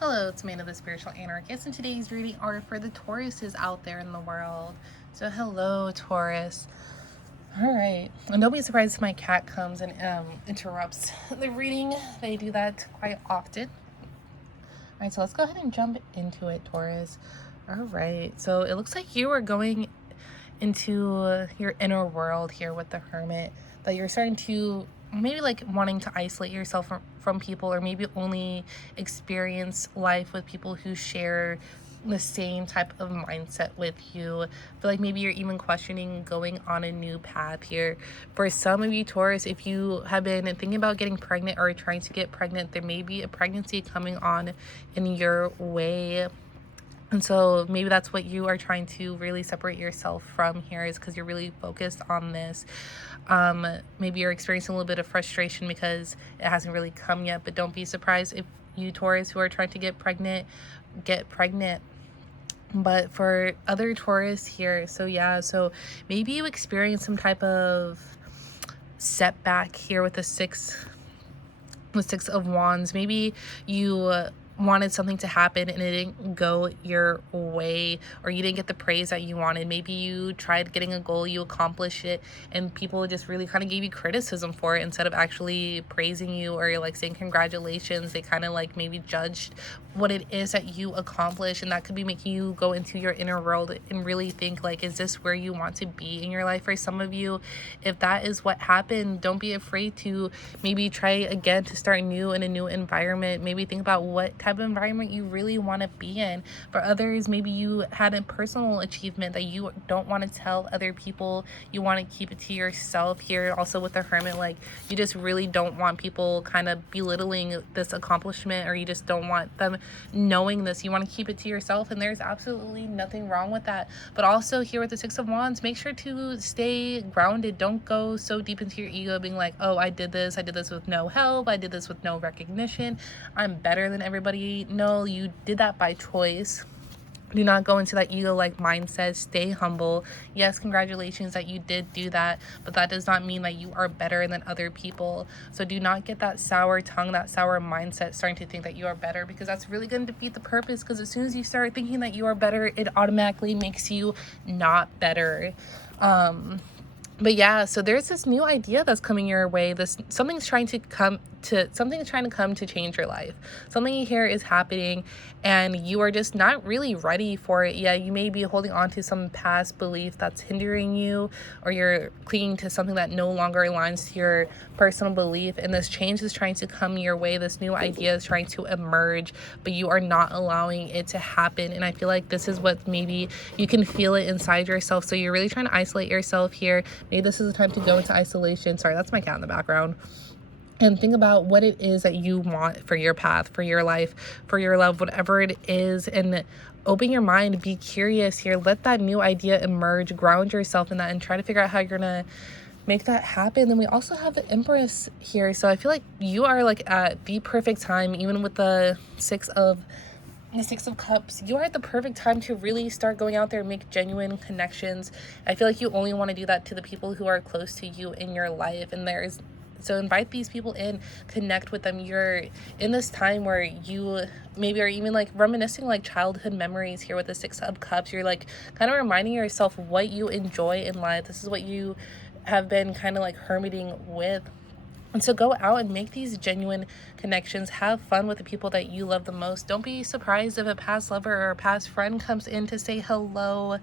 Hello, it's Amanda the Spiritual Anarchist, and today's reading are for the Tauruses out there in the world. So, hello, Taurus. All right, and don't be surprised if my cat comes and interrupts the reading. They do that quite often. All right, so let's go ahead and jump into it, Taurus. All right, so it looks like you are going into your inner world here with the Hermit, that you're starting to maybe like wanting to isolate yourself from people, or maybe only experience life with people who share the same type of mindset with you. I feel like maybe you're even questioning going on a new path here. For some of you, Taurus, if you have been thinking about getting pregnant or trying to get pregnant, there may be a pregnancy coming on in your way. And so maybe that's what you are trying to really separate yourself from here, is because you're really focused on this. Maybe you're experiencing a little bit of frustration because it hasn't really come yet, but don't be surprised if you Taurus who are trying to get pregnant. But for other Taurus here, so maybe you experience some type of setback here with the Six of Wands. Maybe you wanted something to happen and it didn't go your way, or you didn't get the praise that you wanted. Maybe you tried getting a goal, you accomplished it, and people just really kind of gave you criticism for it instead of actually praising you or like saying congratulations. They kind of like maybe judged what it is that you accomplished, and that could be making you go into your inner world and really think like, is this where you want to be in your life? For some of you, if that is what happened, don't be afraid to maybe try again to start new in a new environment. Maybe think about what type of environment you really want to be in. For others, maybe you had a personal achievement that you don't want to tell other people. You want to keep it to yourself here. Also with the Hermit, like you just really don't want people kind of belittling this accomplishment, or you just don't want them knowing this. You want to keep it to yourself, and there's absolutely nothing wrong with that. But also here with the Six of Wands, make sure to stay grounded. Don't go so deep into your ego being like, oh, I did this with no help, I did this with no recognition, I'm better than everybody. No, you did that by choice. Do not go into that ego-like mindset. Stay humble. Yes, congratulations that you did do that, but that does not mean that you are better than other people. So do not get that sour tongue, that sour mindset, starting to think that you are better, because that's really going to defeat the purpose. Because as soon as you start thinking that you are better, it automatically makes you not better. But yeah, so there's this new idea that's coming your way. Something's trying to come to change your life. Something here is happening and you are just not really ready for it yet. You may be holding on to some past belief that's hindering you, or you're clinging to something that no longer aligns to your personal belief, and this change is trying to come your way. This new idea is trying to emerge, but you are not allowing it to happen. And I feel like this is what maybe you can feel it inside yourself. So you're really trying to isolate yourself here. Maybe this is the time to go into isolation. Sorry, that's my cat in the background. And think about what it is that you want for your path, for your life, for your love, whatever it is, and open your mind, be curious here. Let that new idea emerge, ground yourself in that, and try to figure out how you're gonna make that happen. Then we also have the Empress here. So I feel like you are like at the perfect time, even with the Six of Cups. You are at the perfect time to really start going out there and make genuine connections. I feel like you only want to do that to the people who are close to you in your life, and so invite these people in, connect with them. You're in this time where you maybe are even like reminiscing like childhood memories here with the Six of Cups. You're like kind of reminding yourself what you enjoy in life. This is what you have been kind of like hermiting with. And so go out and make these genuine connections. Have fun with the people that you love the most. Don't be surprised if a past lover or a past friend comes in to say hello.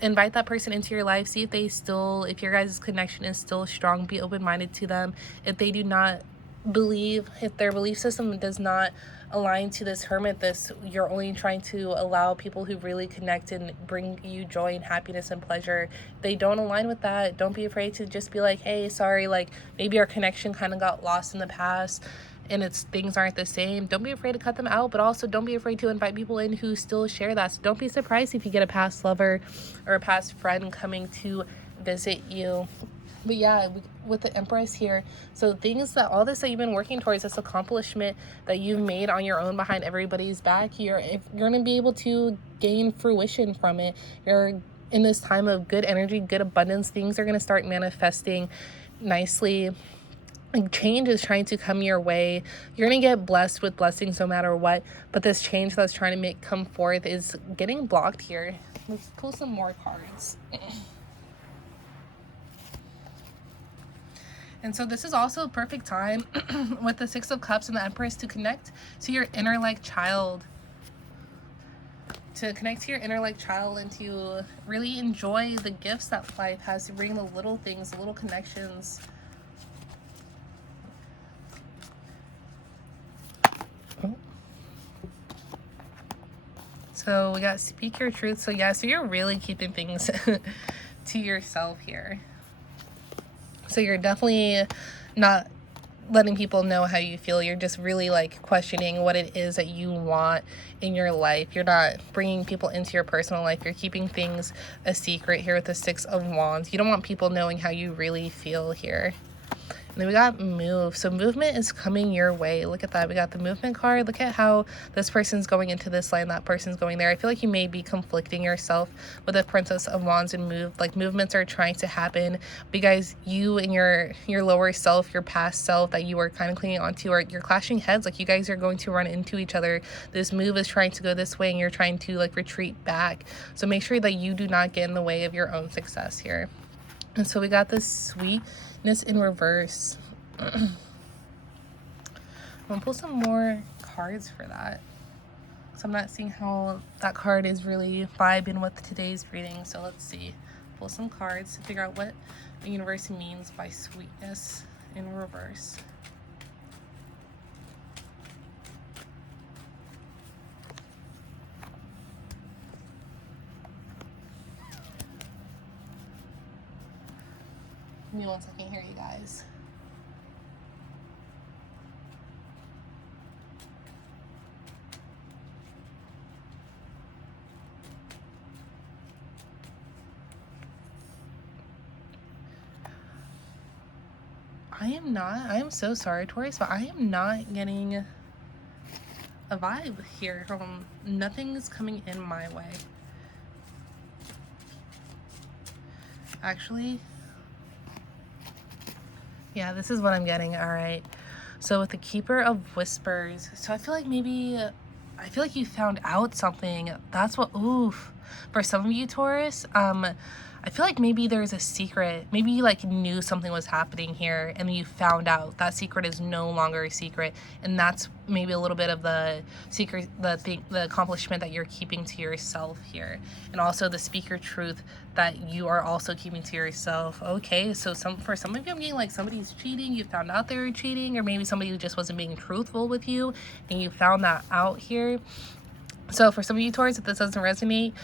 Invite that person into your life. See if your guys' connection is still strong. Be open-minded to them. If they do not if their belief system does not align to this Hermit, you're only trying to allow people who really connect and bring you joy and happiness and pleasure. If they don't align with that, don't be afraid to just be like, hey, sorry, like maybe our connection kind of got lost in the past and things aren't the same. Don't be afraid to cut them out, but also don't be afraid to invite people in who still share that. So don't be surprised if you get a past lover or a past friend coming to visit you. But yeah, with the Empress here, so all this that you've been working towards, this accomplishment that you've made on your own behind everybody's back, you're going to be able to gain fruition from it. You're in this time of good energy, good abundance. Things are going to start manifesting nicely like change is trying to come your way. You're gonna get blessed with blessings no matter what, but this change that's trying to make come forth is getting blocked here. Let's pull some more cards. And so this is also a perfect time with the Six of Cups and the Empress to connect to your inner like child. To connect to your inner like child and to really enjoy the gifts that life has to bring, the little things, the little connections. So we got speak your truth. So yeah, so you're really keeping things to yourself here. So you're definitely not letting people know how you feel. You're just really like questioning what it is that you want in your life. You're not bringing people into your personal life. You're keeping things a secret here with the Six of Wands. You don't want people knowing how you really feel here. And then we got move. So movement is coming your way. Look at that. We got the movement card. Look at how this person's going into this line, that person's going there. I feel like you may be conflicting yourself with the Princess of Wands and move. Like movements are trying to happen. But guys, you and your lower self, your past self that you were kind of clinging onto, or you're clashing heads. Like you guys are going to run into each other. This move is trying to go this way and you're trying to like retreat back. So make sure that you do not get in the way of your own success here. And so we got this sweetness in reverse. I'm gonna pull some more cards for that. So I'm not seeing how that card is really vibing with today's reading. So let's see. Pull some cards to figure out what the universe means by sweetness in reverse. Give me 1 second here, you guys. I am so sorry, Taurus, but I am not getting a vibe here from nothing's coming in my way. Actually, yeah, this is what I'm getting. All right. So with the Keeper of Whispers, so I feel like you found out something. That's what, oof. For some of you, Taurus, I feel like maybe there's a secret. Maybe you like knew something was happening here and then you found out that secret is no longer a secret. And that's maybe a little bit of the secret, the accomplishment that you're keeping to yourself here. And also the speak your truth that you are also keeping to yourself. Okay, so for some of you, I'm getting like somebody's cheating. You found out they were cheating, or maybe somebody who just wasn't being truthful with you and you found that out here. So for some of you, Taurus, if this doesn't resonate,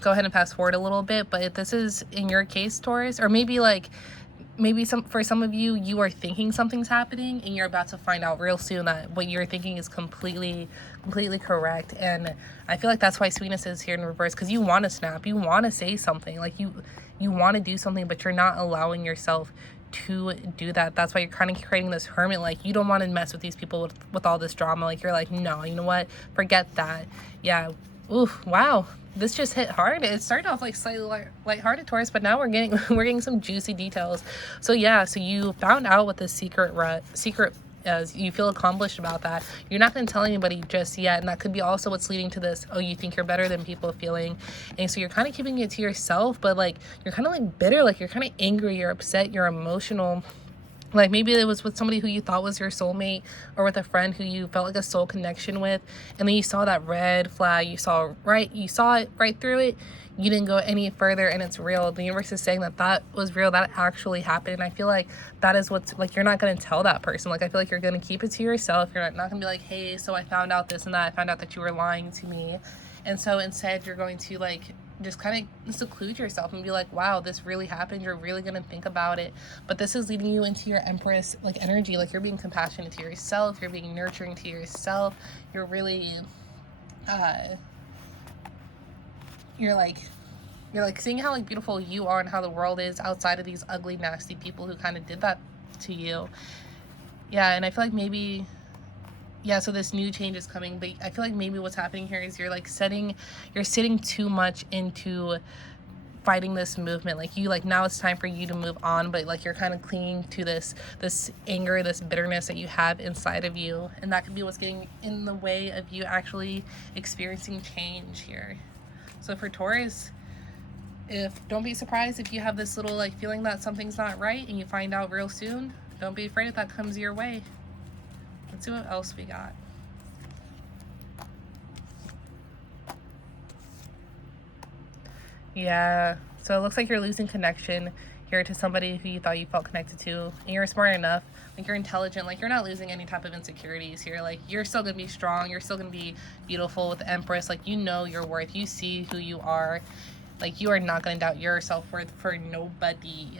go ahead and fast forward a little bit. But if this is in your case, Taurus, or maybe for some of you, you are thinking something's happening and you're about to find out real soon that what you're thinking is completely correct. And I feel like that's why sweetness is here in reverse, because you want to snap, you want to say something, like you want to do something, but you're not allowing yourself to do that. That's why you're kind of creating this hermit. Like you don't want to mess with these people with all this drama. Like you're like, no, you know what, forget that. Yeah. Oof. Wow, this just hit hard. It started off like slightly lighthearted, Taurus, but now we're getting some juicy details. So yeah, so you found out what the secret is. You feel accomplished about that. You're not going to tell anybody just yet, and that could be also what's leading to this, oh, you think you're better than people feeling. And so you're kind of keeping it to yourself, but like you're kind of like bitter, like you're kind of angry, you're upset, you're emotional. Like maybe it was with somebody who you thought was your soulmate, or with a friend who you felt like a soul connection with, and then you saw that red flag, you saw it right through it, you didn't go any further, and it's real. The universe is saying that was real, that actually happened. And I feel like that is what's like, you're not going to tell that person. Like I feel like you're going to keep it to yourself. You're not going to be like, hey, so I found out this and that, I found out that you were lying to me. And so instead you're going to like just kind of seclude yourself and be like, wow, this really happened. You're really going to think about it. But this is leading you into your Empress like energy. Like you're being compassionate to yourself, you're being nurturing to yourself, you're really you're like seeing how like beautiful you are and how the world is outside of these ugly, nasty people who kind of did that to you. Yeah. And I feel like maybe, yeah, so this new change is coming, but I feel like maybe what's happening here is you're sitting too much into fighting this movement. Like you, like now it's time for you to move on, but like you're kind of clinging to this anger, this bitterness that you have inside of you, and that could be what's getting in the way of you actually experiencing change here. So for Taurus, don't be surprised if you have this little like feeling that something's not right and you find out real soon. Don't be afraid if that comes your way. Let's see what else we got. Yeah, so it looks like you're losing connection here to somebody who you thought you felt connected to, and you're smart enough, like you're intelligent, like you're not losing any type of insecurities here. Like you're still gonna be strong, you're still gonna be beautiful with the Empress. Like you know your worth, you see who you are. Like you are not gonna doubt your self-worth for nobody.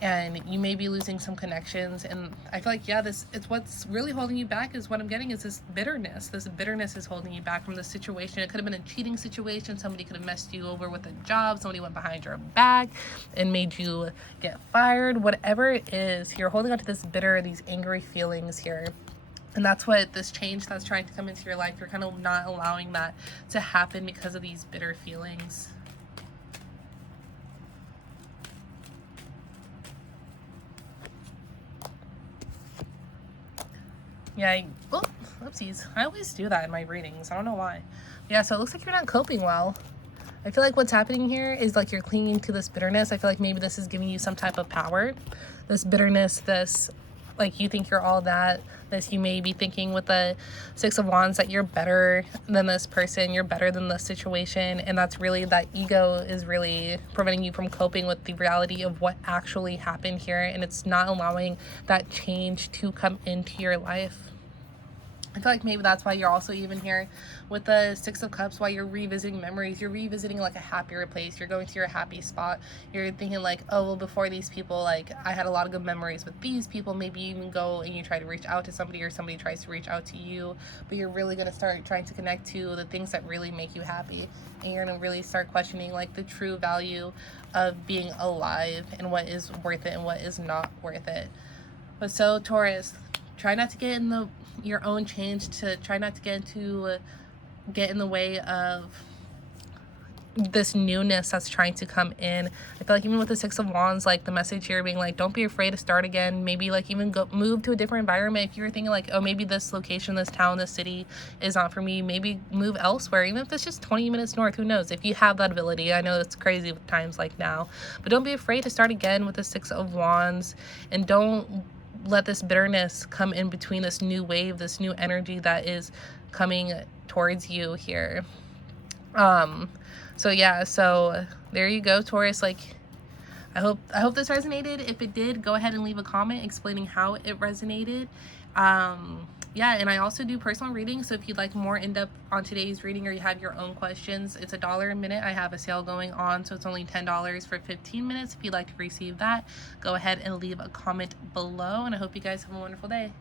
And you may be losing some connections, and I feel like, yeah, it's what's really holding you back is what I'm getting is this bitterness. This bitterness is holding you back from the situation. It could have been a cheating situation. Somebody could have messed you over with a job. Somebody went behind your back and made you get fired. Whatever it is, you're holding on to this bitter, these angry feelings here. And that's what this change that's trying to come into your life, you're kind of not allowing that to happen because of these bitter feelings. Yeah, oh, oopsies. I always do that in my readings. I don't know why. Yeah, so it looks like you're not coping well. I feel like what's happening here is like you're clinging to this bitterness. I feel like maybe this is giving you some type of power. This bitterness, this, like you think you're all that. This, you may be thinking with the Six of Wands that you're better than this person. You're better than this situation. And that's really, that ego is really preventing you from coping with the reality of what actually happened here. And it's not allowing that change to come into your life. I feel like maybe that's why you're also even here with the Six of Cups, why you're revisiting memories. You're revisiting like a happier place. You're going to your happy spot. You're thinking like, oh, well, before these people, like I had a lot of good memories with these people. Maybe you even go and you try to reach out to somebody, or somebody tries to reach out to you, but you're really going to start trying to connect to the things that really make you happy. And you're going to really start questioning like the true value of being alive and what is worth it and what is not worth it. But so Taurus, try not to get in your own change, to try not to get in the way of this newness that's trying to come in. I feel like even with the Six of Wands, like the message here being like, don't be afraid to start again. Maybe like even move to a different environment. If you're thinking like, oh, maybe this location, this town, this city is not for me, maybe move elsewhere, even if it's just 20 minutes north. Who knows? If you have that ability. I know it's crazy with times like now, but don't be afraid to start again with the Six of Wands, and don't let this bitterness come in between this new wave, this new energy that is coming towards you here. So yeah, so there you go, Taurus. Like I hope this resonated. If it did, go ahead and leave a comment explaining how it resonated. Yeah, and I also do personal readings, so if you'd like more in-depth on today's reading, or you have your own questions, it's $1 a minute. I have a sale going on, so it's only $10 for 15 minutes. If you'd like to receive that, go ahead and leave a comment below, and I hope you guys have a wonderful day.